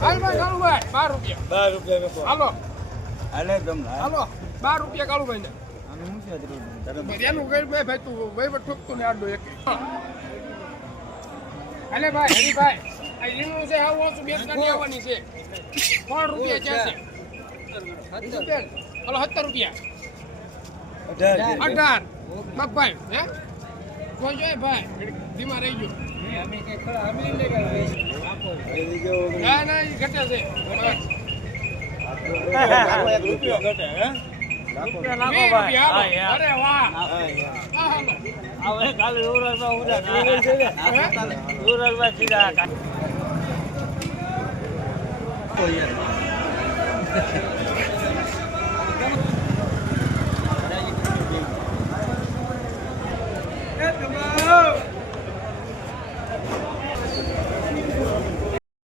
હાલ ભાઈ કાળુભાઈ 12 રૂપિયા 12 રૂપિયા વેચો. હાલો હાલે તમને હાલો 12 રૂપિયા કાળુભાઈ ને આનું શું છે ધર્મ? એનું કઈ ભાઈ તું વહીવટ ઠોકતો ને આડો એક હાલે ભાઈ હરીભાઈ આ લીલું છે હાવ ઓછું બે ગાડી આવવાની છે 3 રૂપિયા છે હાલો 17 રૂપિયા 18 મગભાઈ હે કોઈ જોઈએ ભાઈ ધીમા રહી ગયો ના ના એ ઘટે છે રૂપિયો ઘટે હે? અરે વાહ હવે કાલે યુવરાજમાં ઉડા યુવરાજમાં સીધા એ તમારો